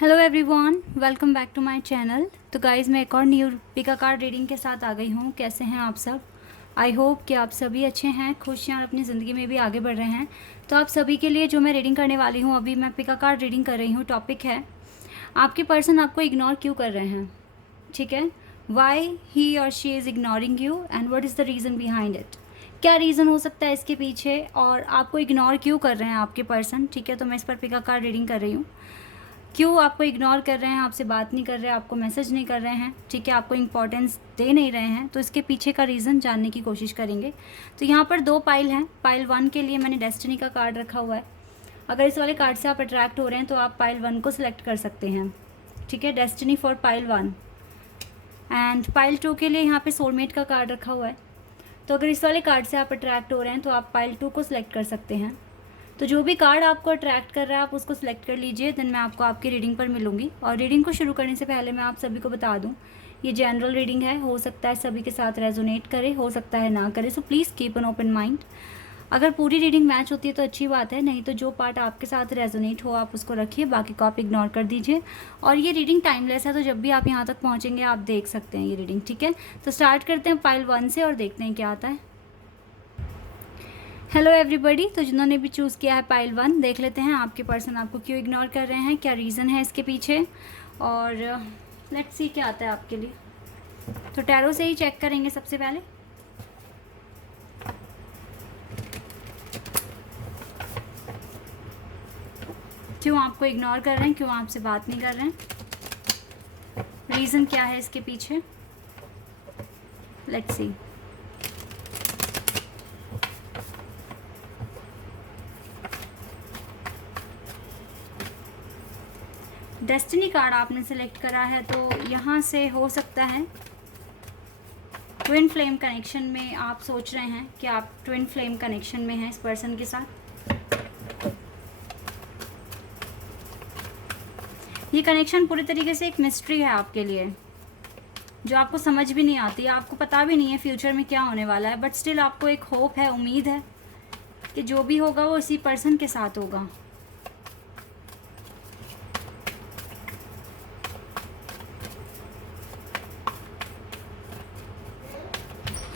Hello everyone, welcome back to my channel. तो guys मैं एक और न्यू पिका कार्ड रीडिंग के साथ आ गई हूँ। कैसे हैं आप सब? आई होप कि आप सभी अच्छे हैं, खुश हैं और अपनी ज़िंदगी में भी आगे बढ़ रहे हैं। तो आप सभी के लिए जो मैं रीडिंग करने वाली हूँ, अभी मैं पिका कार्ड रीडिंग कर रही हूँ। टॉपिक है आपके पर्सन आपको इग्नोर क्यों कर रहे हैं। ठीक है, वाई ही और she is ignoring you and what is the reason behind it. क्या रीज़न हो सकता है इसके पीछे और आपको इग्नोर क्यों कर रहे हैं आपके पर्सन। ठीक है, तो मैं इस पर पिका कार्ड रीडिंग कर रही हूँ। क्यों आपको इग्नोर कर रहे हैं, आपसे बात नहीं कर रहे हैं, आपको मैसेज नहीं कर रहे हैं, ठीक है, आपको इंपॉर्टेंस दे नहीं रहे हैं, तो इसके पीछे का रीज़न जानने की कोशिश करेंगे। तो यहाँ पर दो पाइल हैं। पाइल 1 के लिए मैंने डेस्टिनी का कार्ड रखा हुआ है। अगर इस वाले कार्ड से आप अट्रैक्ट हो रहे हैं तो आप पाइल 1 को सिलेक्ट कर सकते हैं। ठीक है, destiny for pile 1। And pile 2 के लिए यहाँ पर सोलमेट का कार्ड रखा हुआ है। तो अगर इस वाले कार्ड से आप अट्रैक्ट हो रहे हैं तो आप पाइल 2 को सिलेक्ट कर सकते हैं। तो जो भी कार्ड आपको अट्रैक्ट कर रहा है आप उसको सिलेक्ट कर लीजिए। देन मैं आपको आपकी रीडिंग पर मिलूंगी। और रीडिंग को शुरू करने से पहले मैं आप सभी को बता दूं, ये जनरल रीडिंग है, हो सकता है सभी के साथ रेजोनेट करे, हो सकता है ना करे। So please keep an open mind. अगर पूरी रीडिंग मैच होती है तो अच्छी बात है, नहीं तो जो पार्ट आपके साथ रेजोनेट हो आप उसको रखिए, बाकी को आप इग्नोर कर दीजिए। और ये रीडिंग टाइमलेस है, तो जब भी आप यहाँ तक पहुँचेंगे आप देख सकते हैं ये रीडिंग। ठीक है, तो स्टार्ट करते हैं पाइल 1 से और देखते हैं क्या आता है। हेलो एवरीबॉडी, तो जिन्होंने भी चूज़ किया है पाइल 1, देख लेते हैं आपके पर्सन आपको क्यों इग्नोर कर रहे हैं, क्या रीज़न है इसके पीछे। और लेट्स सी क्या आता है आपके लिए। तो टैरो से ही चेक करेंगे सबसे पहले। क्यों आपको इग्नोर कर रहे हैं, क्यों आपसे बात नहीं कर रहे हैं, रीज़न क्या है इसके पीछे। Let's see. डेस्टिनी कार्ड आपने सेलेक्ट करा है, तो यहाँ से हो सकता है ट्विन फ्लेम कनेक्शन में आप सोच रहे हैं कि आप ट्विन फ्लेम कनेक्शन में हैं इस पर्सन के साथ। ये कनेक्शन पूरी तरीके से एक मिस्ट्री है आपके लिए, जो आपको समझ भी नहीं आती, आपको पता भी नहीं है फ्यूचर में क्या होने वाला है, बट स्टिल आपको एक होप है, उम्मीद है कि जो भी होगा वो इसी पर्सन के साथ होगा।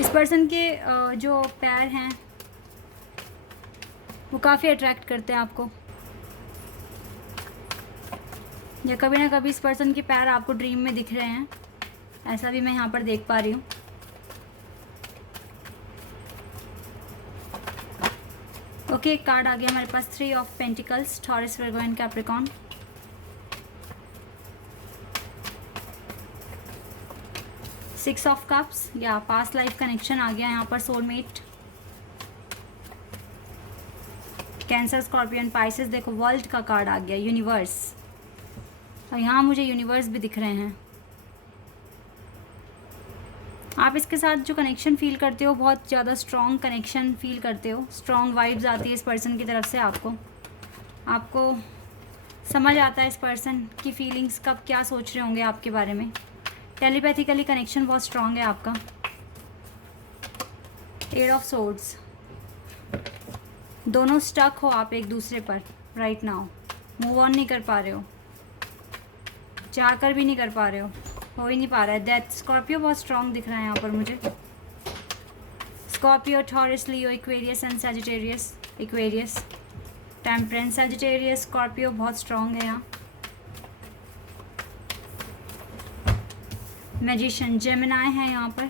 इस पर्सन के जो पैर हैं वो काफ़ी अट्रैक्ट करते हैं आपको, या कभी ना कभी इस पर्सन के पैर आपको ड्रीम में दिख रहे हैं, ऐसा भी मैं यहाँ पर देख पा रही हूँ। ओके, एक कार्ड आ गया हमारे पास, 3 of pentacles, taurus, Virgo and Capricorn. Six of cups, या पास्ट लाइफ कनेक्शन आ गया यहाँ पर, सोलमेट, कैंसर, स्कॉर्पियन, पाइसेस। देखो वर्ल्ड का कार्ड आ गया, यूनिवर्स, और यहाँ मुझे यूनिवर्स भी दिख रहे हैं। आप इसके साथ जो कनेक्शन फील करते हो, बहुत ज़्यादा स्ट्रॉन्ग कनेक्शन फील करते हो, स्ट्रॉन्ग वाइब्स आती है इस पर्सन की तरफ से आपको समझ आता है इस पर्सन की फीलिंग्स, कब क्या सोच रहे होंगे आपके बारे में। टेलीपैथिकली कनेक्शन बहुत स्ट्रॉन्ग है आपका। 8 ऑफ सोर्ड्स, दोनों स्टक हो आप एक दूसरे पर राइट नाउ, मूव ऑन नहीं कर पा रहे हो, चाह कर भी नहीं कर पा रहे हो ही नहीं पा रहा है। डेथ, स्कॉर्पियो बहुत स्ट्रॉन्ग दिख रहा है यहाँ पर मुझे। Scorpio, taurus, Leo, Aquarius and Sagittarius. Aquarius, temperance, Sagittarius, Scorpio बहुत स्ट्रॉन्ग है यहाँ। मैजिशियन, जेमिनाई है यहाँ पर।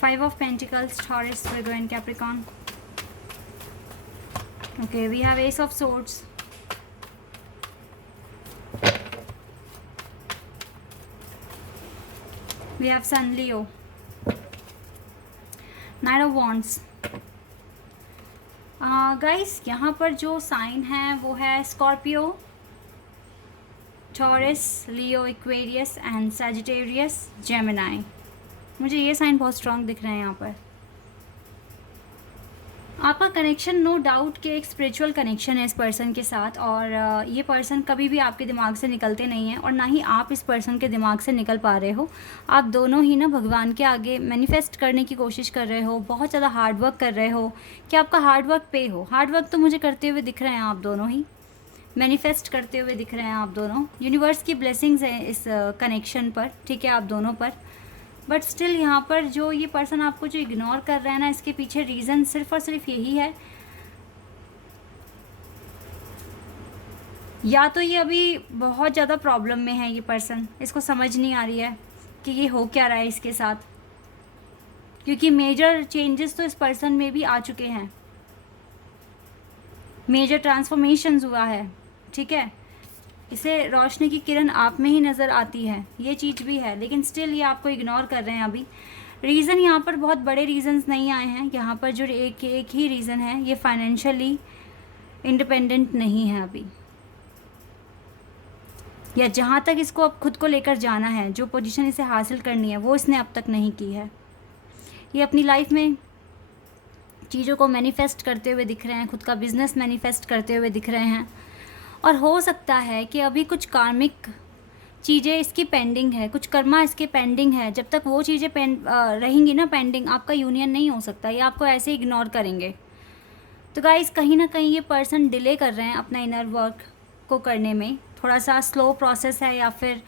5 of pentacles, taurus, Virgo and Capricorn. Okay, we have Ace of Swords. We have Sun, Leo. Knight of Wands. Guys, यहाँ पर जो sign है वो है Scorpio, taurus, Leo, Aquarius and Sagittarius, Gemini. मुझे ये साइन बहुत स्ट्रॉन्ग दिख रहे हैं यहाँ पर। आपका कनेक्शन नो डाउट कि एक स्पिरिचुअल कनेक्शन है इस पर्सन के साथ, और ये पर्सन कभी भी आपके दिमाग से निकलते नहीं हैं और ना ही आप इस पर्सन के दिमाग से निकल पा रहे हो। आप दोनों ही ना भगवान के आगे मैनिफेस्ट करने की कोशिश कर रहे हो, बहुत ज़्यादा हार्ड वर्क कर रहे हो कि आपका हार्ड वर्क पे हो। हार्ड वर्क तो मुझे करते हुए दिख रहे हैं आप दोनों ही, मैनिफेस्ट करते हुए दिख रहे हैं आप दोनों। यूनिवर्स की ब्लेसिंग्स हैं इस कनेक्शन पर, ठीक है, आप दोनों पर। बट स्टिल यहाँ पर जो ये पर्सन आपको जो इग्नोर कर रहा है ना, इसके पीछे रीज़न सिर्फ और सिर्फ यही है, या तो ये अभी बहुत ज़्यादा प्रॉब्लम में है ये पर्सन, इसको समझ नहीं आ रही है कि ये हो क्या रहा है इसके साथ, क्योंकि मेजर चेंजेस तो इस पर्सन में भी आ चुके हैं, मेजर ट्रांसफॉर्मेशंस हुआ है, ठीक है। इसे रोशनी की किरण आप में ही नज़र आती है, ये चीज़ भी है, लेकिन स्टिल ये आपको इग्नोर कर रहे हैं अभी। रीज़न यहाँ पर बहुत बड़े रीज़न्स नहीं आए हैं, यहाँ पर जो एक ही रीज़न है, ये फाइनेंशियली इंडिपेंडेंट नहीं है अभी, या जहाँ तक इसको अब खुद को लेकर जाना है, जो पोजीशन इसे हासिल करनी है, वो इसने अब तक नहीं की है। ये अपनी लाइफ में चीज़ों को मैनिफेस्ट करते हुए दिख रहे हैं, खुद का बिजनेस मैनिफेस्ट करते हुए दिख रहे हैं, और हो सकता है कि अभी कुछ कार्मिक चीज़ें इसकी पेंडिंग है, कुछ कर्मा इसके पेंडिंग है। जब तक वो चीज़ें रहेंगी ना पेंडिंग, आपका यूनियन नहीं हो सकता, ये आपको ऐसे ही इग्नोर करेंगे। तो गाइस, कहीं ना कहीं ये पर्सन डिले कर रहे हैं अपना इनर वर्क को करने में, थोड़ा सा स्लो प्रोसेस है, या फिर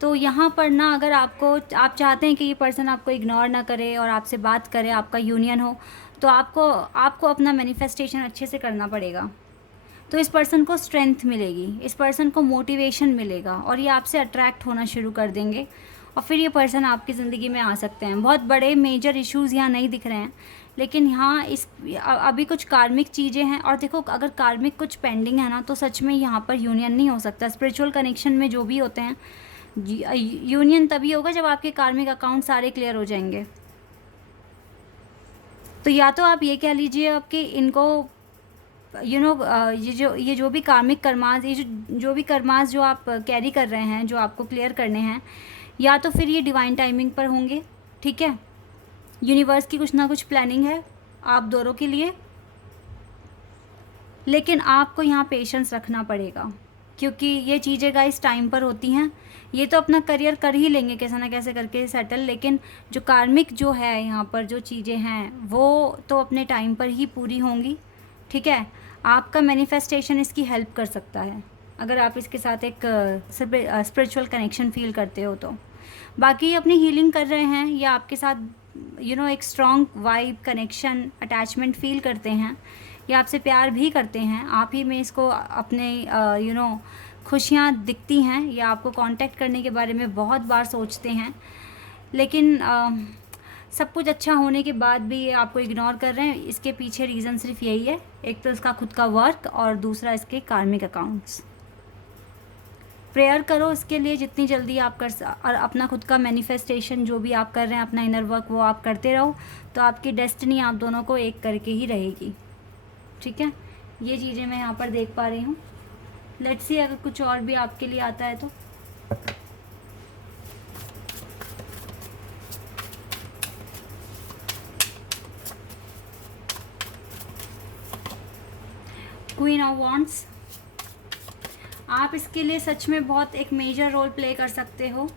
तो यहाँ पर ना अगर आप चाहते हैं कि ये पर्सन आपको इग्नोर ना करे और आपसे बात करे, आपका यूनियन हो, तो आपको अपना मैनिफेस्टेशन अच्छे से करना पड़ेगा। तो इस पर्सन को स्ट्रेंथ मिलेगी, इस पर्सन को मोटिवेशन मिलेगा, और ये आपसे अट्रैक्ट होना शुरू कर देंगे, और फिर ये पर्सन आपकी ज़िंदगी में आ सकते हैं। बहुत बड़े मेजर इश्यूज़ यहाँ नहीं दिख रहे हैं, लेकिन यहाँ अभी कुछ कार्मिक चीज़ें हैं। और देखो, अगर कार्मिक कुछ पेंडिंग है ना, तो सच में यहाँ पर यूनियन नहीं हो सकता। स्पिरिचुअल कनेक्शन में जो भी होते हैं, यूनियन तभी होगा जब आपके कार्मिक अकाउंट सारे क्लियर हो जाएंगे। तो या तो आप ये कह लीजिए आपके इनको ये जो भी कार्मिक कर्मास, ये जो भी कर्मास जो आप कैरी कर रहे हैं, जो आपको क्लियर करने हैं, या तो फिर ये डिवाइन टाइमिंग पर होंगे, ठीक है। यूनिवर्स की कुछ ना कुछ प्लानिंग है आप दोनों के लिए, लेकिन आपको यहाँ पेशेंस रखना पड़ेगा, क्योंकि ये चीज़ें गाइस टाइम पर होती हैं। ये तो अपना करियर कर ही लेंगे कैसे ना कैसे करके सेटल, लेकिन जो कार्मिक जो है यहाँ पर जो चीज़ें हैं, वो तो अपने टाइम पर ही पूरी होंगी, ठीक है। आपका मैनिफेस्टेशन इसकी हेल्प कर सकता है अगर आप इसके साथ एक स्पिरिचुअल कनेक्शन फील करते हो तो। बाकी ये अपनी हीलिंग कर रहे हैं, या आपके साथ एक strong vibe, connection, attachment feel करते हैं, या आपसे प्यार भी करते हैं। आप ही में इसको अपने खुशियाँ दिखती हैं, या आपको कांटेक्ट करने के बारे में बहुत बार सोचते हैं, लेकिन सब कुछ अच्छा होने के बाद भी ये आपको इग्नोर कर रहे हैं। इसके पीछे रीज़न सिर्फ यही है, एक तो इसका खुद का वर्क, और दूसरा इसके कार्मिक अकाउंट्स। प्रेयर करो इसके लिए जितनी जल्दी आप और अपना खुद का मैनिफेस्टेशन जो भी आप कर रहे हैं, अपना इनर वर्क, वो आप करते रहो, तो आपकी डेस्टिनी आप दोनों को एक करके ही रहेगी, ठीक है। ये चीज़ें मैं यहाँ पर देख पा रही हूँ। लेट्स सी अगर कुछ और भी आपके लिए आता है तो। क्वीन ऑफ वॉन्ड्स, आप इसके लिए सच में बहुत एक मेजर रोल प्ले कर सकते हो।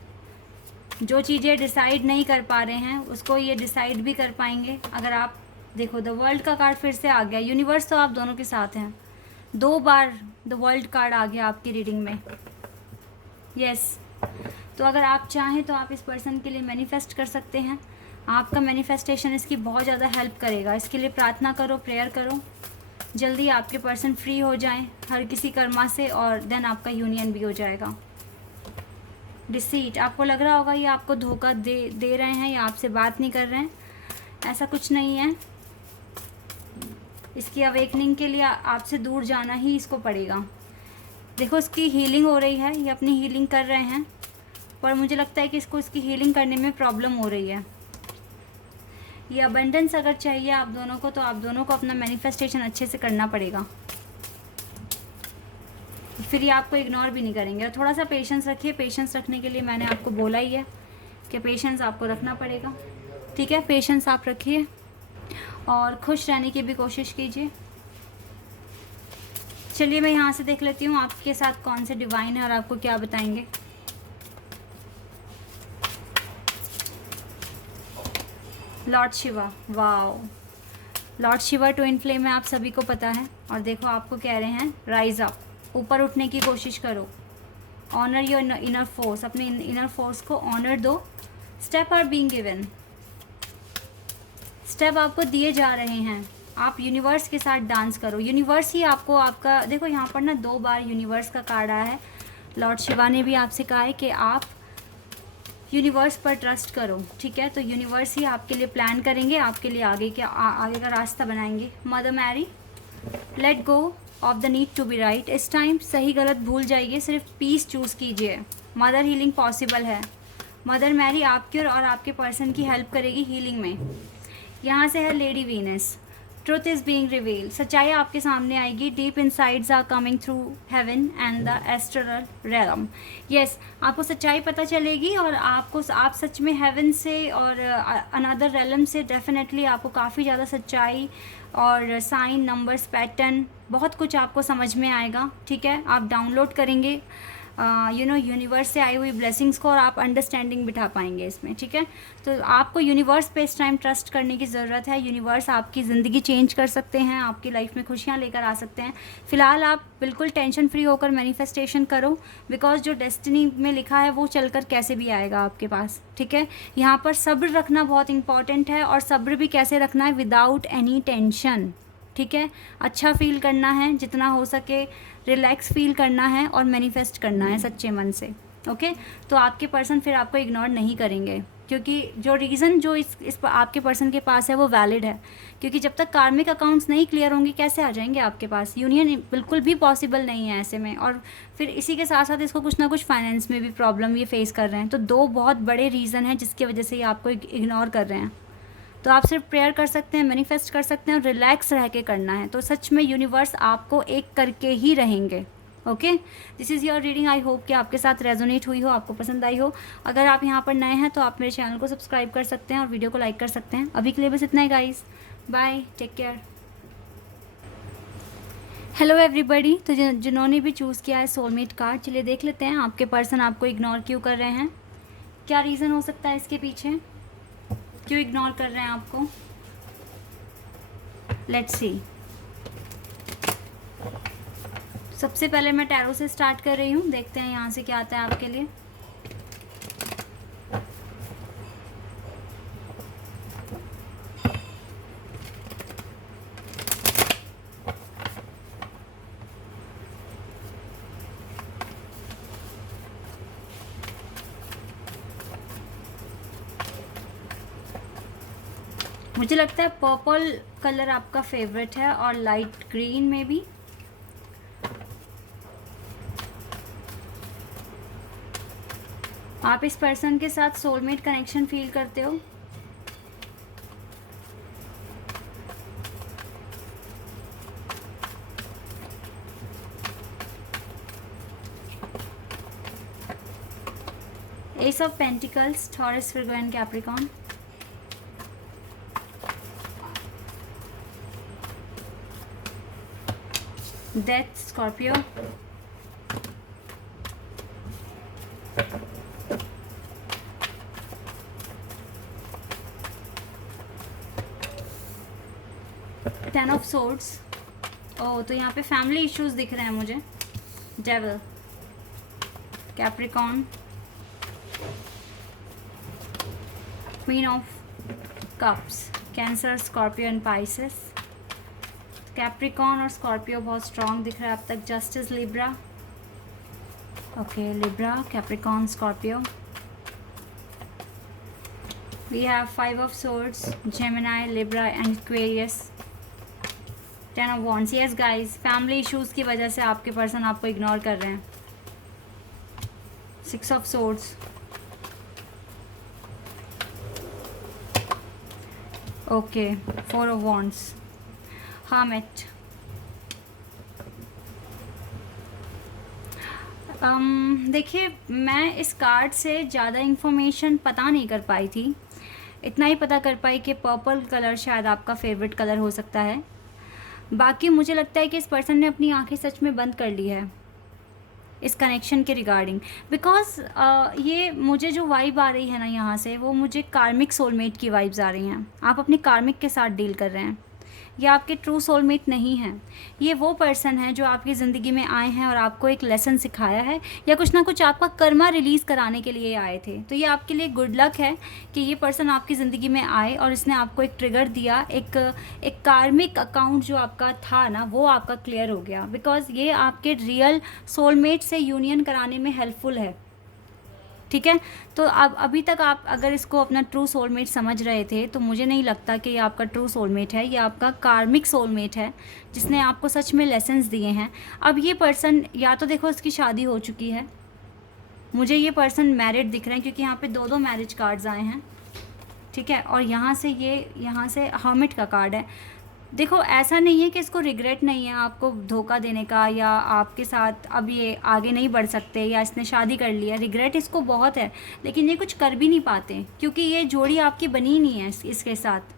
जो चीज़ें डिसाइड नहीं कर पा रहे हैं उसको ये डिसाइड भी कर पाएंगे अगर आप देखो। द वर्ल्ड का कार्ड फिर से आ गया। यूनिवर्स तो आप दोनों के साथ हैं, 2 बार द वर्ल्ड कार्ड आ गया आपकी रीडिंग में। यस, तो अगर आप चाहें तो आप इस पर्सन के लिए मैनिफेस्ट कर सकते हैं। आपका मैनिफेस्टेशन इसकी बहुत ज़्यादा हेल्प करेगा। इसके लिए प्रार्थना करो, प्रेयर करो, जल्दी आपके पर्सन फ्री हो जाएं हर किसी कर्मा से, और देन आपका यूनियन भी हो जाएगा। डिसीट, आपको लग रहा होगा ये आपको धोखा दे रहे हैं या आपसे बात नहीं कर रहे हैं, ऐसा कुछ नहीं है। इसकी अवेकनिंग के लिए आपसे दूर जाना ही इसको पड़ेगा। देखो, इसकी हीलिंग हो रही है, ये अपनी हीलिंग कर रहे हैं, पर मुझे लगता है कि इसको इसकी हीलिंग करने में प्रॉब्लम हो रही है। ये अबंडेंस अगर चाहिए आप दोनों को, तो आप दोनों को अपना मैनिफेस्टेशन अच्छे से करना पड़ेगा, फिर ये आपको इग्नोर भी नहीं करेंगे। और थोड़ा सा पेशेंस रखिए। पेशेंस रखने के लिए मैंने आपको बोला ही है कि पेशेंस आपको रखना पड़ेगा, ठीक है। पेशेंस आप रखिए और खुश रहने की भी कोशिश कीजिए। चलिए मैं यहाँ से देख लेती हूँ आपके साथ कौन से डिवाइन है और आपको क्या बताएंगे। Lord Shiva, wow, Lord Shiva twin flame है, आप सभी को पता है। और देखो आपको कह रहे हैं राइज अप, ऊपर उठने की कोशिश करो, ऑनर योर इनर फोर्स, अपने इनर फोर्स को ऑनर दो। Step are being given, step आपको दिए जा रहे हैं, आप यूनिवर्स के साथ डांस करो। यूनिवर्स ही आपको, आपका देखो यहाँ पर ना 2 बार यूनिवर्स का कार्ड आया है। लॉर्ड शिवा ने भी आपसे कहा है कि आप यूनिवर्स पर ट्रस्ट करो, ठीक है। तो यूनिवर्स ही आपके लिए प्लान करेंगे, आपके लिए आगे का रास्ता बनाएंगे। Mother Mary, let go of the need to be right. इस टाइम सही गलत भूल जाइए, सिर्फ पीस चूज़ कीजिए। मदर हीलिंग पॉसिबल है। मदर मैरी आपकी और आपके पर्सन की हेल्प करेगी हीलिंग में। यहाँ से है lady Venus, truth is being reveal, सच्चाई आपके सामने आएगी। Deep insides are coming through heaven and the astral realm. Yes, आपको सच्चाई पता चलेगी और आप सच में हेवन से और अनदर रेलम से डेफिनेटली आपको काफ़ी ज़्यादा सच्चाई और साइन, नंबर्स, पैटर्न, बहुत कुछ आपको समझ में आएगा, ठीक है। आप डाउनलोड करेंगे यूनिवर्स से आई हुई ब्लेसिंग्स को और आप अंडरस्टैंडिंग बिठा पाएंगे इसमें, ठीक है। तो आपको यूनिवर्स पे इस टाइम ट्रस्ट करने की ज़रूरत है। यूनिवर्स आपकी ज़िंदगी चेंज कर सकते हैं, आपकी लाइफ में खुशियाँ लेकर आ सकते हैं। फ़िलहाल आप बिल्कुल टेंशन फ्री होकर मैनिफेस्टेशन करो, बिकॉज जो डेस्टिनी में लिखा है वो चलकर कैसे भी आएगा आपके पास, ठीक है। यहाँ पर सब्र रखना बहुत इंपॉर्टेंट है, और सब्र भी कैसे रखना है, विदाउट एनी टेंशन, ठीक है। अच्छा फील करना है, जितना हो सके रिलैक्स फील करना है और मैनिफेस्ट करना है सच्चे मन से, ओके। तो आपके पर्सन फिर आपको इग्नोर नहीं करेंगे, क्योंकि जो रीज़न जो इस आपके पर्सन के पास है वो वैलिड है। क्योंकि जब तक कार्मिक अकाउंट्स नहीं क्लियर होंगे कैसे आ जाएंगे आपके पास। यूनियन बिल्कुल भी पॉसिबल नहीं है ऐसे में, और फिर इसी के साथ साथ इसको कुछ ना कुछ फाइनेंस में भी प्रॉब्लम ये फेस कर रहे हैं। तो 2 बहुत बड़े रीज़न हैं जिसकी वजह से ये आपको इग्नोर कर रहे हैं। तो आप सिर्फ प्रेयर कर सकते हैं, मैनिफेस्ट कर सकते हैं और रिलैक्स रह के करना है। तो सच में यूनिवर्स आपको एक करके ही रहेंगे, okay. This is your reading. I hope कि आपके साथ रेजोनेट हुई हो, आपको पसंद आई हो। अगर आप यहाँ पर नए हैं तो आप मेरे चैनल को सब्सक्राइब कर सकते हैं और वीडियो को लाइक कर सकते हैं। अभी के लिए बस इतना ही guys, bye, take care. Hello everybody, तो जिन्होंने भी चूज़ किया है सोलमेट कार्ड, चलिए देख लेते हैं आपके पर्सन आपको इग्नोर क्यों कर रहे हैं, क्या रीज़न हो सकता है इसके पीछे, क्यों इग्नोर कर रहे हैं आपको। Let's see. सबसे पहले मैं टैरो से स्टार्ट कर रही हूँ, देखते हैं यहाँ से क्या आता है आपके लिए। मुझे लगता है पर्पल कलर आपका फेवरेट है और लाइट ग्रीन में भी। आप इस पर्सन के साथ सोलमेट कनेक्शन फील करते हो। Ace of pentacles, Taurus, Virgo and Capricorn. Death, Scorpio. Ten of swords. Oh, तो यहाँ पे फैमिली इश्यूज दिख रहे हैं मुझे। Devil, Capricorn, queen of cups, Cancer, Scorpio and Pisces. Capricorn और स्कॉर्पियो बहुत स्ट्रॉन्ग दिख रहा है अब तक। Justice, Libra, okay, Libra, Capricorn, Scorpio. We have 5 of swords, Gemini, Libra and Aquarius. 10 of wands. Yes guys, family issues की वजह से आपके पर्सन आपको इग्नोर कर रहे हैं। 6 of swords, okay, 4 of wands, hermit. देखिए, मैं इस कार्ड से ज़्यादा इन्फॉर्मेशन पता नहीं कर पाई थी। इतना ही पता कर पाई कि पर्पल कलर शायद आपका फेवरेट कलर हो सकता है। बाकी मुझे लगता है कि इस पर्सन ने अपनी आंखें सच में बंद कर ली है इस कनेक्शन के रिगार्डिंग, बिकॉज ये मुझे जो वाइब आ रही है ना यहाँ से, वो मुझे कार्मिक सोलमेट की वाइब्स आ रही हैं। आप अपने कार्मिक के साथ डील कर रहे हैं, ये आपके ट्रू सोलमेट नहीं हैं। ये वो पर्सन है जो आपकी ज़िंदगी में आए हैं और आपको एक लेसन सिखाया है, या कुछ ना कुछ आपका कर्मा रिलीज़ कराने के लिए आए थे। तो ये आपके लिए गुड लक है कि ये पर्सन आपकी ज़िंदगी में आए और इसने आपको एक ट्रिगर दिया, एक कार्मिक अकाउंट जो आपका था ना, वो आपका क्लियर हो गया, बिकॉज ये आपके रियल सोलमेट से यूनियन कराने में हेल्पफुल है। ठीक है, तो अब अभी तक आप अगर इसको अपना ट्रू सोलमेट समझ रहे थे, तो मुझे नहीं लगता कि ये आपका ट्रू सोलमेट है, ये आपका कार्मिक सोलमेट है जिसने आपको सच में लेसन्स दिए हैं। अब ये पर्सन, या तो देखो इसकी शादी हो चुकी है, मुझे ये पर्सन मैरिड दिख रहे हैं क्योंकि यहाँ पे 2 मैरिज कार्ड्स आए हैं। ठीक है, और यहाँ से हर्मिट का कार्ड है। देखो, ऐसा नहीं है कि इसको रिग्रेट नहीं है आपको धोखा देने का, या आपके साथ अब ये आगे नहीं बढ़ सकते, या इसने शादी कर लिया। रिग्रेट इसको बहुत है, लेकिन ये कुछ कर भी नहीं पाते क्योंकि ये जोड़ी आपकी बनी नहीं है इसके साथ,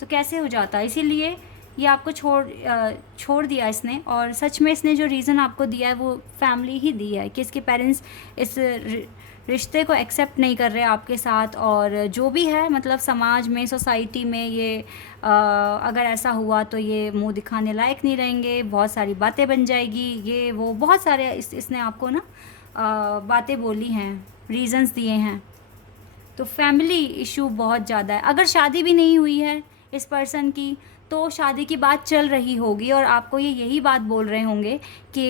तो कैसे हो जाता। इसीलिए ये आपको छोड़ दिया इसने। और सच में इसने जो रीज़न आपको दिया है वो फैमिली ही दी है कि इसके पेरेंट्स इस रिश्ते को एक्सेप्ट नहीं कर रहे आपके साथ, और जो भी है मतलब समाज में, सोसाइटी में ये अगर ऐसा हुआ तो ये मुंह दिखाने लायक नहीं रहेंगे, बहुत सारी बातें बन जाएगी, ये वो बहुत सारे इसने आपको ना बातें बोली हैं, रीज़न्स दिए हैं। तो फैमिली इशू बहुत ज़्यादा है। अगर शादी भी नहीं हुई है इस पर्सन की, तो शादी की बात चल रही होगी और आपको ये यही बात बोल रहे होंगे कि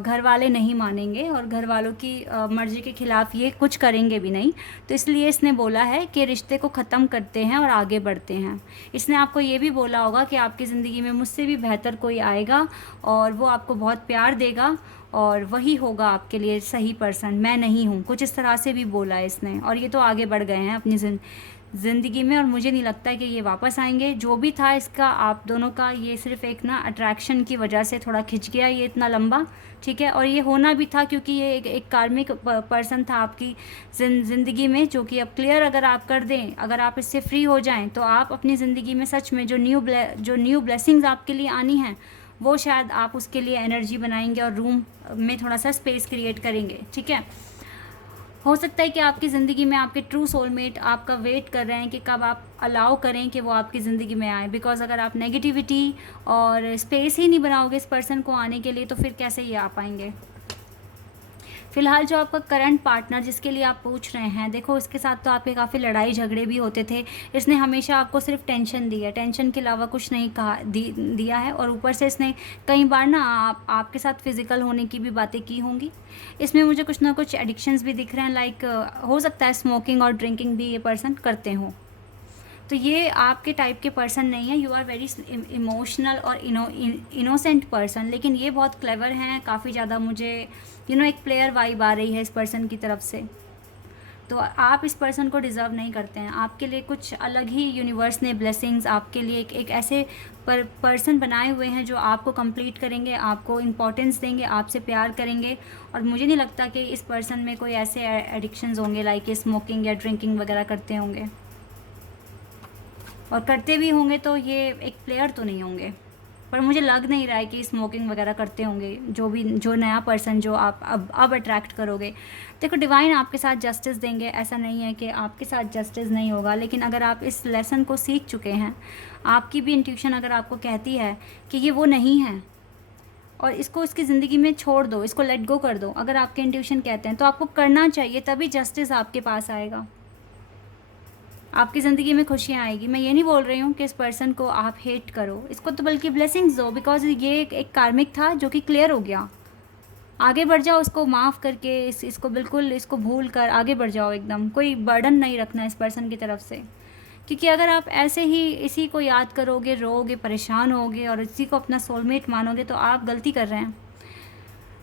घर वाले नहीं मानेंगे और घर वालों की मर्ज़ी के ख़िलाफ़ ये कुछ करेंगे भी नहीं। तो इसलिए इसने बोला है कि रिश्ते को ख़त्म करते हैं और आगे बढ़ते हैं। इसने आपको ये भी बोला होगा कि आपकी ज़िंदगी में मुझसे भी बेहतर कोई आएगा और वो आपको बहुत प्यार देगा और वही होगा आपके लिए सही पर्सन, मैं नहीं हूँ, कुछ इस तरह से भी बोला है इसने। और ये तो आगे बढ़ गए हैं अपनी ज़िंदगी में, और मुझे नहीं लगता कि ये वापस आएंगे। जो भी था इसका आप दोनों का, ये सिर्फ एक ना अट्रैक्शन की वजह से थोड़ा खिंच गया ये इतना लंबा। ठीक है, और ये होना भी था क्योंकि ये एक कार्मिक पर्सन था आपकी ज़िंदगी में, जो कि अब क्लियर अगर आप कर दें, अगर आप इससे फ्री हो जाएं, तो आप अपनी ज़िंदगी में सच में जो न्यू ब्लेसिंग्स आपके लिए आनी हैं, वो शायद आप उसके लिए एनर्जी बनाएंगे और रूम में थोड़ा सा स्पेस क्रिएट करेंगे। ठीक है, हो सकता है कि आपकी ज़िंदगी में आपके ट्रू सोलमेट आपका वेट कर रहे हैं कि कब आप अलाउ करें कि वो आपकी ज़िंदगी में आए। बिकॉज़ अगर आप नेगेटिविटी और स्पेस ही नहीं बनाओगे इस पर्सन को आने के लिए, तो फिर कैसे ये आ पाएंगे। फ़िलहाल जो आपका करंट पार्टनर जिसके लिए आप पूछ रहे हैं, देखो इसके साथ तो आपके काफ़ी लड़ाई झगड़े भी होते थे। इसने हमेशा आपको सिर्फ टेंशन दी है, टेंशन के अलावा कुछ नहीं दिया है। और ऊपर से इसने कई बार ना आपके साथ फिज़िकल होने की भी बातें की होंगी। इसमें मुझे कुछ ना कुछ एडिक्शंस भी दिख रहे हैं, लाइक हो सकता है स्मोकिंग और ड्रिंकिंग भी ये पर्सन करते हों। तो ये आपके टाइप के पर्सन नहीं है। यू आर वेरी इमोशनल और इनोसेंट पर्सन, लेकिन ये बहुत क्लेवर हैं काफ़ी ज़्यादा। मुझे एक प्लेयर वाइब आ रही है इस पर्सन की तरफ से। तो आप इस पर्सन को डिज़र्व नहीं करते हैं। आपके लिए कुछ अलग ही यूनिवर्स ने ब्लेसिंग्स आपके लिए एक ऐसे पर्सन बनाए हुए हैं जो आपको कंप्लीट करेंगे, आपको इम्पोर्टेंस देंगे, आपसे प्यार करेंगे। और मुझे नहीं लगता कि इस पर्सन में कोई ऐसे एडिक्शंस होंगे लाइक स्मोकिंग या ड्रिंकिंग वगैरह करते होंगे, और करते भी होंगे तो ये एक प्लेयर तो नहीं होंगे। पर मुझे लग नहीं रहा है कि स्मोकिंग वगैरह करते होंगे जो नया पर्सन जो आप अब अट्रैक्ट करोगे। देखो, डिवाइन आपके साथ जस्टिस देंगे, ऐसा नहीं है कि आपके साथ जस्टिस नहीं होगा। लेकिन अगर आप इस लेसन को सीख चुके हैं, आपकी भी इंट्यूशन अगर आपको कहती है कि ये वो नहीं है और इसको इसकी ज़िंदगी में छोड़ दो, इसको लेट गो कर दो, अगर आपके इंट्यूशन कहते हैं, तो आपको करना चाहिए, तभी जस्टिस आपके पास आएगा, आपकी ज़िंदगी में खुशियाँ आएगी। मैं ये नहीं बोल रही हूँ कि इस पर्सन को आप हेट करो, इसको तो बल्कि ब्लेसिंग्स दो, बिकॉज ये एक कार्मिक था जो कि क्लियर हो गया। आगे बढ़ जाओ, उसको माफ़ करके, इसको बिल्कुल इसको भूल कर आगे बढ़ जाओ एकदम। कोई बर्डन नहीं रखना इस पर्सन की तरफ से, क्योंकि अगर आप ऐसे ही इसी को याद करोगे, रोओगे, परेशान होगे और इसी को अपना सोलमेट मानोगे, तो आप गलती कर रहे हैं।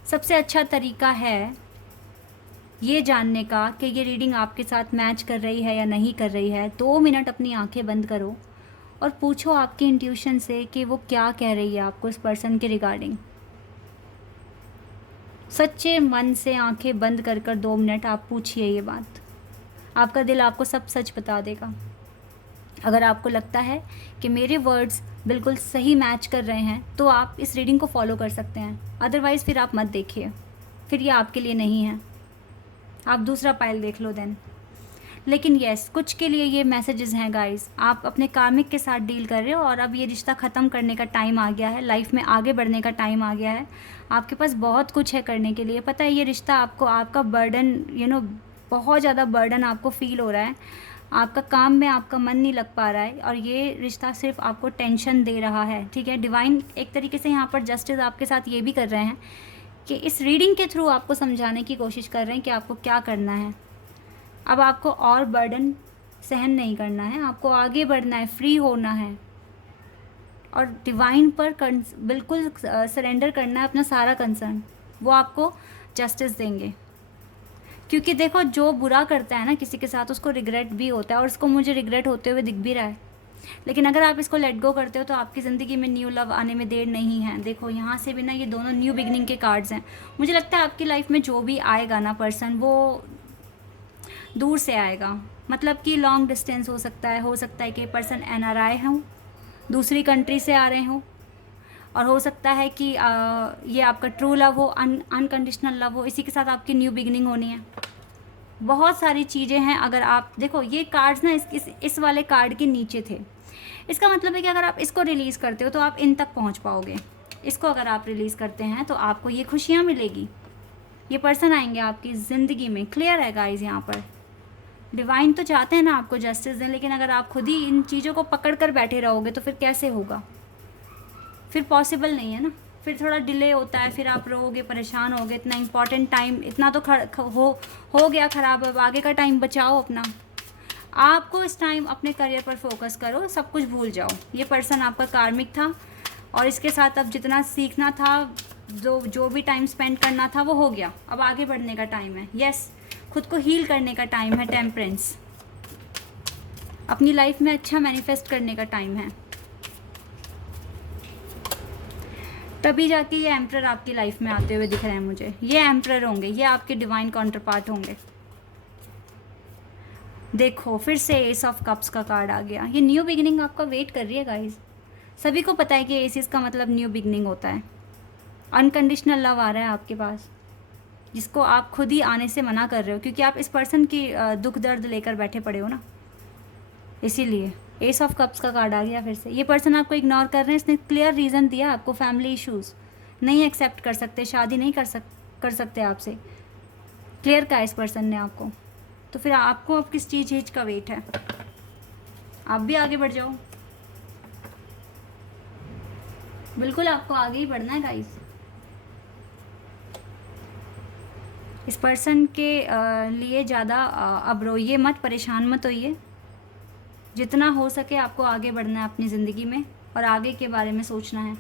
सबसे अच्छा तरीका है ये जानने का कि ये रीडिंग आपके साथ मैच कर रही है या नहीं कर रही है। 2 मिनट अपनी आंखें बंद करो और पूछो आपकी इंट्यूशन से कि वो क्या कह रही है आपको इस पर्सन के रिगार्डिंग। सच्चे मन से आंखें बंद कर 2 मिनट आप पूछिए ये बात, आपका दिल आपको सब सच बता देगा। अगर आपको लगता है कि मेरे वर्ड्स बिल्कुल सही मैच कर रहे हैं तो आप इस रीडिंग को फॉलो कर सकते हैं, अदरवाइज़ फिर आप मत देखिए, फिर ये आपके लिए नहीं है, आप दूसरा पाइल देख लो देन। लेकिन यस, कुछ के लिए ये मैसेजेस हैं गाइस, आप अपने कार्मिक के साथ डील कर रहे हो और अब ये रिश्ता ख़त्म करने का टाइम आ गया है, लाइफ में आगे बढ़ने का टाइम आ गया है। आपके पास बहुत कुछ है करने के लिए, पता है ये रिश्ता आपको, आपका बर्डन बहुत ज़्यादा बर्डन आपको फील हो रहा है, आपका काम में आपका मन नहीं लग पा रहा है और ये रिश्ता सिर्फ आपको टेंशन दे रहा है, ठीक है। डिवाइन एक तरीके से यहाँ पर जस्टिस आपके साथ ये भी कर रहे हैं कि इस रीडिंग के थ्रू आपको समझाने की कोशिश कर रहे हैं कि आपको क्या करना है। अब आपको और बर्डन सहन नहीं करना है, आपको आगे बढ़ना है, फ्री होना है और डिवाइन पर बिल्कुल सरेंडर करना है अपना सारा कंसर्न, वो आपको जस्टिस देंगे। क्योंकि देखो, जो बुरा करता है ना किसी के साथ, उसको रिग्रेट भी होता है और उसको मुझे रिग्रेट होते हुए दिख भी रहा है। लेकिन अगर आप इसको लेट गो करते हो तो आपकी ज़िंदगी में न्यू लव आने में देर नहीं है। देखो यहाँ से भी ना, ये दोनों न्यू बिगनिंग के कार्ड्स हैं। मुझे लगता है आपकी लाइफ में जो भी आएगा ना पर्सन, वो दूर से आएगा, मतलब कि लॉन्ग डिस्टेंस हो सकता है कि पर्सन NRI हो, दूसरी कंट्री से आ रहे हो, और हो सकता है कि ये आपका ट्रू लव हो, अनकंडीशनल लव हो, इसी के साथ आपकी न्यू बिगनिंग होनी है। बहुत सारी चीज़ें हैं। अगर आप देखो ये कार्ड्स ना इस वाले कार्ड के नीचे थे, इसका मतलब है कि अगर आप इसको रिलीज़ करते हो तो आप इन तक पहुंच पाओगे। इसको अगर आप रिलीज़ करते हैं तो आपको ये खुशियाँ मिलेगी, ये पर्सन आएंगे आपकी ज़िंदगी में। क्लियर है गाइज, यहाँ पर डिवाइन तो चाहते हैं ना आपको जस्टिस दें, लेकिन अगर आप खुद ही इन चीज़ों को पकड़ कर बैठे रहोगे तो फिर कैसे होगा, फिर पॉसिबल नहीं है ना, फिर थोड़ा डिले होता है, फिर आप रोओगे, परेशान होगे। इतना इंपॉर्टेंट टाइम इतना तो हो गया ख़राब, अब आगे का टाइम बचाओ अपना। आपको इस टाइम अपने करियर पर फोकस करो, सब कुछ भूल जाओ। ये पर्सन आपका कार्मिक था और इसके साथ अब जितना सीखना था, जो भी टाइम स्पेंड करना था वो हो गया, अब आगे बढ़ने का टाइम है। यस, खुद को हील करने का टाइम है, टेम्परेंस, अपनी लाइफ में अच्छा मैनिफेस्ट करने का टाइम है। तभी जाके ये एम्परर आपकी लाइफ में आते हुए दिख रहे हैं मुझे। ये एम्परर होंगे, ये आपके डिवाइन काउंटर पार्ट होंगे। देखो फिर से एस ऑफ कप्स का कार्ड आ गया। ये न्यू बिगिनिंग आपका वेट कर रही है गाइज। सभी को पता है कि एसिस का मतलब न्यू बिगिनिंग होता है। अनकंडीशनल लव आ रहा है आपके पास, जिसको आप खुद ही आने से मना कर रहे हो, क्योंकि आप इस पर्सन की दुख दर्द लेकर बैठे पड़े हो ना, इसीलिए एस ऑफ कप्स का कार्ड आ गया फिर से। ये पर्सन आपको इग्नोर कर रहे हैं, इसने क्लियर रीज़न दिया आपको, फैमिली इश्यूज़, नहीं एक्सेप्ट कर सकते, शादी नहीं कर सकते आपसे, क्लियर कहा इस पर्सन ने आपको। तो फिर आपको अब किस चीज़ का वेट है, आप भी आगे बढ़ जाओ। बिल्कुल आपको आगे ही बढ़ना है गाइस। इस पर्सन के लिए ज़्यादा अब रोइए मत, परेशान मत होइए। जितना हो सके आपको आगे बढ़ना है अपनी ज़िंदगी में और आगे के बारे में सोचना है।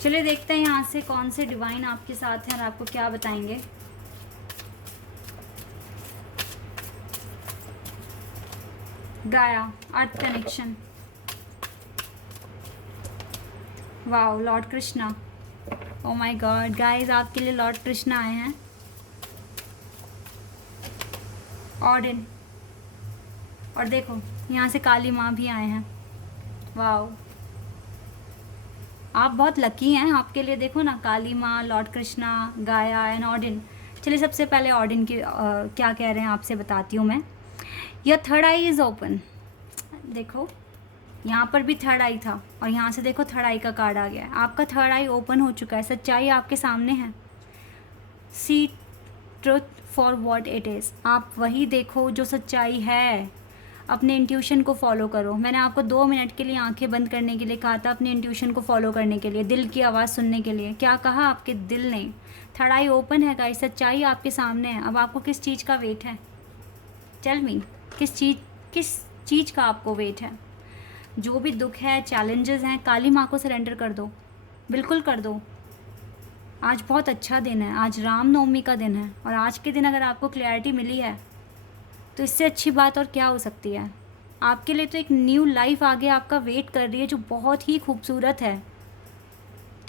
चलिए देखते हैं यहाँ से कौन से डिवाइन आपके साथ हैं और आपको क्या बताएंगे। Gaia, earth connection, wow, Lord Krishna. Oh my God guys, आपके लिए लॉर्ड कृष्णा आए हैं। ऑडिन, और देखो यहाँ से काली माँ भी आए हैं। वाओ, आप बहुत लकी हैं। आपके लिए देखो ना, काली माँ, लॉर्ड कृष्णा, गाया एंड ऑडिन। चलिए सबसे पहले ऑडिन की क्या कह रहे हैं आपसे बताती हूँ मैं। Your third I is open. देखो यहाँ पर भी थर्ड आई था और यहाँ से देखो थर्ड आई का कार्ड आ गया है। आपका थर्ड आई ओपन हो चुका है, सच्चाई आपके सामने है। See truth for what it is. आप वही देखो जो सच्चाई है, अपने इंट्यूशन को फॉलो करो। मैंने आपको 2 मिनट के लिए आंखें बंद करने के लिए कहा था, अपने इंट्यूशन को फॉलो करने के लिए, दिल की आवाज़ सुनने के लिए। क्या कहा आपके दिल ने? थर्ड आई ओपन है गाइस, सच्चाई आपके सामने है। अब आपको किस चीज़ का वेट है? टेल मी, किस चीज़ का आपको वेट है? जो भी दुख है, चैलेंजेस हैं, काली माँ को सरेंडर कर दो, बिल्कुल कर दो। आज बहुत अच्छा दिन है, आज रामनवमी का दिन है और आज के दिन अगर आपको क्लैरिटी मिली है तो इससे अच्छी बात और क्या हो सकती है। आपके लिए तो एक न्यू लाइफ आगे आपका वेट कर रही है जो बहुत ही खूबसूरत है।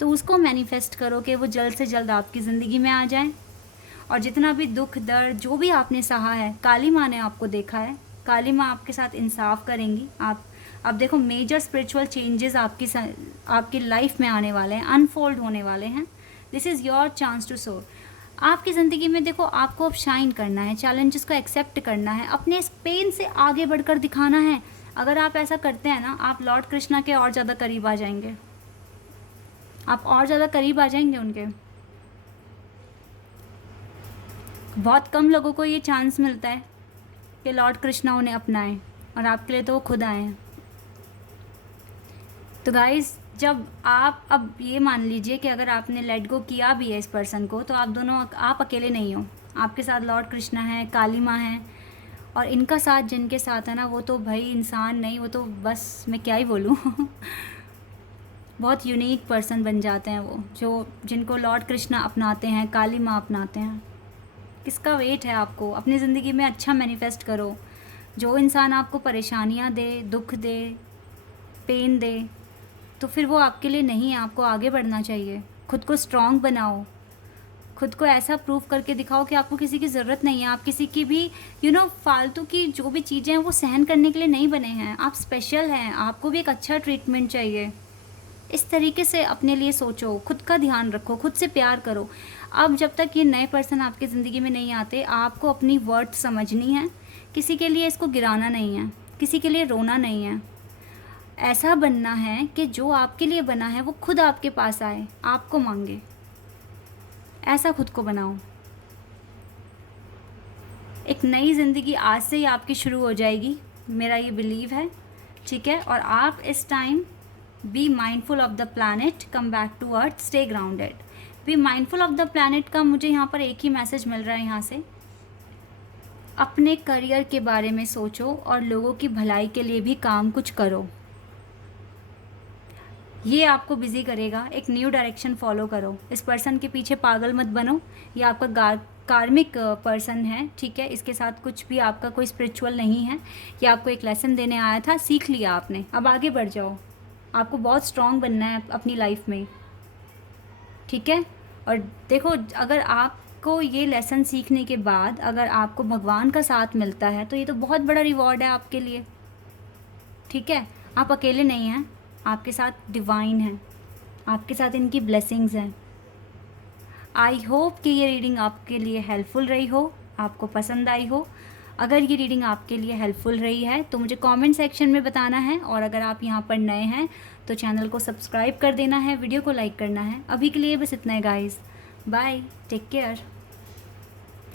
तो उसको मैनिफेस्ट करो कि वो जल्द से जल्द आपकी ज़िंदगी में आ जाए और जितना भी दुख दर्द जो भी आपने सहा है, काली माँ ने आपको देखा है, काली माँ आपके साथ इंसाफ करेंगी। आप अब देखो मेजर स्पिरिचुअल चेंजेस आपकी लाइफ में आने वाले हैं, अनफोल्ड होने वाले हैं। This is your chance to soar. आपकी ज़िंदगी में देखो आपको अब शाइन करना है, चैलेंजेस को एक्सेप्ट करना है, अपने इस पेन से आगे बढ़कर दिखाना है। अगर आप ऐसा करते हैं ना, आप लॉर्ड कृष्णा के और ज़्यादा करीब आ जाएंगे, आप और ज़्यादा करीब आ जाएंगे उनके। बहुत कम लोगों को ये चांस मिलता है कि लॉर्ड कृष्णा उन्हें अपनाएं, और आपके लिए तो वो खुद आए हैं। तो गाइस, जब आप अब ये मान लीजिए कि अगर आपने लेट गो किया भी है इस पर्सन को, तो आप अकेले नहीं हो। आपके साथ लॉर्ड कृष्णा है, काली माँ है, और इनका साथ जिनके साथ है ना, वो तो भाई इंसान नहीं, वो तो बस मैं क्या ही बोलूँ बहुत यूनिक पर्सन बन जाते हैं वो, जिनको लॉर्ड कृष्णा अपनाते हैं, काली माँ अपनाते हैं। किसका वेट है आपको? अपनी ज़िंदगी में अच्छा मैनिफेस्ट करो। जो इंसान आपको परेशानियाँ दे, दुख दे, पेन दे, तो फिर वो आपके लिए नहीं है। आपको आगे बढ़ना चाहिए, खुद को स्ट्रॉन्ग बनाओ, खुद को ऐसा प्रूव करके दिखाओ कि आपको किसी की ज़रूरत नहीं है। आप किसी की भी फालतू की जो भी चीज़ें हैं वो सहन करने के लिए नहीं बने हैं। आप स्पेशल हैं, आपको भी एक अच्छा ट्रीटमेंट चाहिए। इस तरीके से अपने लिए सोचो, खुद का ध्यान रखो, खुद से प्यार करो। अब जब तक ये नए पर्सन आपकी ज़िंदगी में नहीं आते, आपको अपनी वर्थ समझनी है। किसी के लिए इसको गिराना नहीं है, किसी के लिए रोना नहीं है। ऐसा बनना है कि जो आपके लिए बना है वो खुद आपके पास आए, आपको मांगे। ऐसा खुद को बनाओ। एक नई ज़िंदगी आज से ही आपकी शुरू हो जाएगी, मेरा ये बिलीव है, ठीक है। और आप इस time be mindful of the planet, come back to earth, stay grounded. Be mindful of the planet का मुझे यहाँ पर एक ही मैसेज मिल रहा है यहाँ से, अपने करियर के बारे में सोचो और लोगों की भलाई के लिए भी काम कुछ करो। ये आपको बिज़ी करेगा। एक न्यू डायरेक्शन फॉलो करो। इस पर्सन के पीछे पागल मत बनो। ये आपका कार्मिक पर्सन है, ठीक है। इसके साथ कुछ भी आपका कोई स्पिरिचुअल नहीं है। ये आपको एक लेसन देने आया था, सीख लिया आपने, अब आगे बढ़ जाओ। आपको बहुत स्ट्रॉन्ग बनना है अपनी लाइफ में, ठीक है। और देखो, अगर आपको ये लेसन सीखने के बाद अगर आपको भगवान का साथ मिलता है तो ये तो बहुत बड़ा रिवॉर्ड है आपके लिए, ठीक है। आप अकेले नहीं हैं, आपके साथ डिवाइन है, आपके साथ इनकी ब्लेसिंग्स हैं। आई होप कि ये रीडिंग आपके लिए हेल्पफुल रही हो, आपको पसंद आई हो। अगर ये रीडिंग आपके लिए हेल्पफुल रही है तो मुझे कमेंट सेक्शन में बताना है, और अगर आप यहाँ पर नए हैं तो चैनल को सब्सक्राइब कर देना है, वीडियो को लाइक करना है। अभी के लिए बस इतना है गाइस, बाय, टेक केयर।